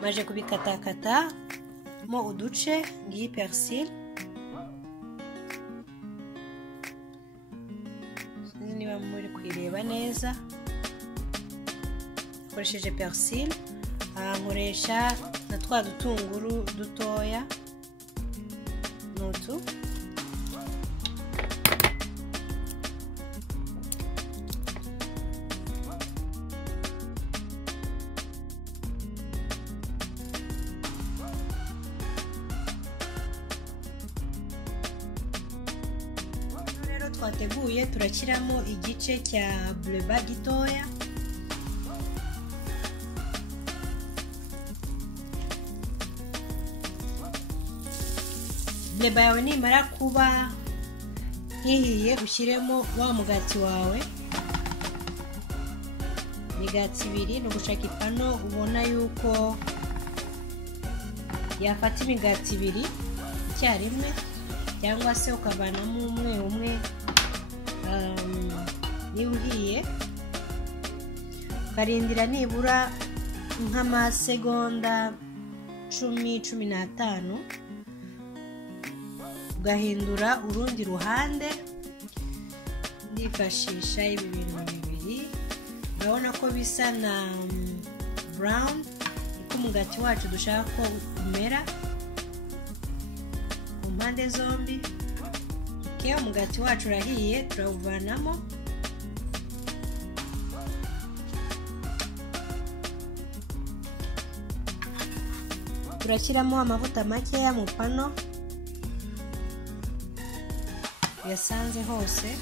maje kubikatakata mo uduce ngiyi persil. Niba muri kwireba neza, nkoresheje persil, nkoresha na twa dutunguru dutoya nutu. Twateguye turakiramo igice cya bleu gitoya. Bleu yawe nimara kuba hihiye, ushyiremo wa mugati wawe. Imigati ibiri, no gushaka ipano ubona yuko yafata imigati ibiri icyarimwe, cyangwa se ukavanamo umwe umwe niba uhiye, ukarindira nibura nk'amasegonda 10-15, ugahindura urundi ruhande. Ndifashisha ibi bintu bibiri, urabona ko bisa na brown, uko umugati wacu dushaka ko umera ku mpande zombi. Umugati wacu urahiye, turawuvanamo. Turashyiramo amavuta makeya mu pano yasanze hose.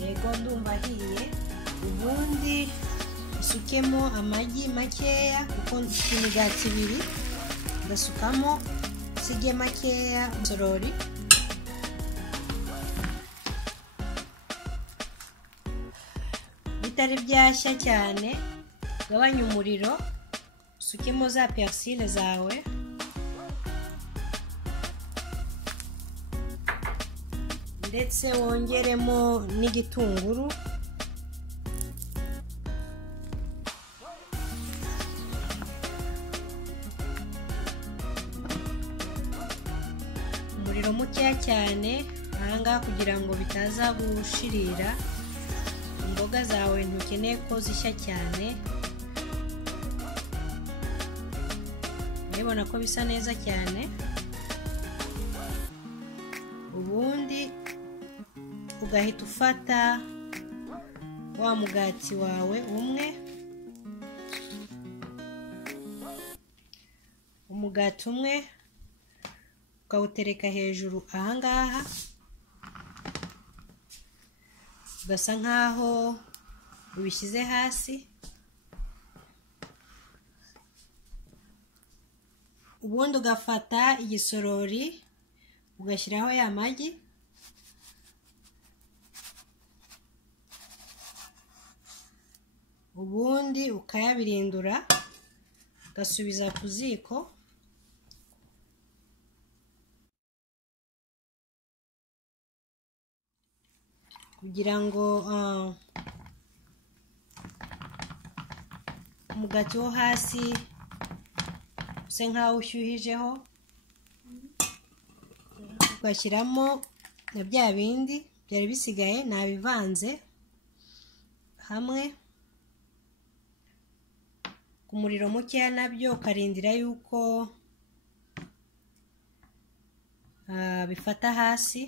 Yego, ndumva ahiye. Ubundi usukemo amagi makeya, kuko imigati ibiri ndasukamo, sige makeya sorori. Bitari byashya cyane, gabanya umuriro, usukemo za persile zawe. Ndetse wongeremo n'igitunguru. Umuriro mukeya cyane ahangaha kugira ngo bitaza gushirira. Imboga zawe ntukeneye ko zishya cyane. Urabona ko bisa neza cyane. Ubundi ugahita ufata wa mugati wawe umwe, umugati umwe ukawutereka hejuru ahangaha, ugasa nkaho ubishyize hasi. Ubundi ugafata igisorori ugashyiraho ya magi, ubundi ukayabirindura, ugasubiza ku ziko. Kugira ngo umugati wo hasi use nkaho ushyuhijeho, ugashyiramo na bya bindi byari bisigaye nabivanze hamwe ku muriro mukeya, nabyo ukarindira yuko bifata hasi.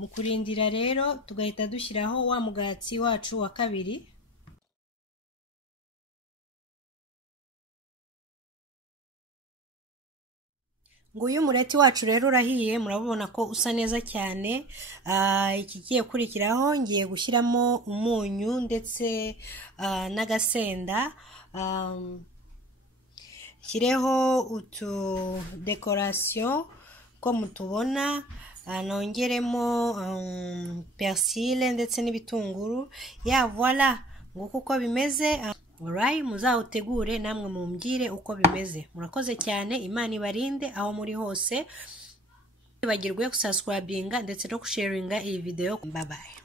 Mu kurindira rero tugahita dushyiraho wa mugati wacu wa kabiri. Nguyu umureti wacu rero urahiye, murabona ko usa neza cyane. Ikigiye kurikiraho ngiye gushyiramo umunyu ndetse n'agasenda. Shyireho utu decoration ko mutubona, nongeremo persile ndetse n'ibitunguru. Ya voilà, nguko uko bimeze. Alright, muzawutegure namwe mumbwire uko bimeze. Murakoze cyane, Imana ibarinde aho muri hose. ntibagirwe gusubscribinga ndetse no gusharinga iyi video. Bye bye.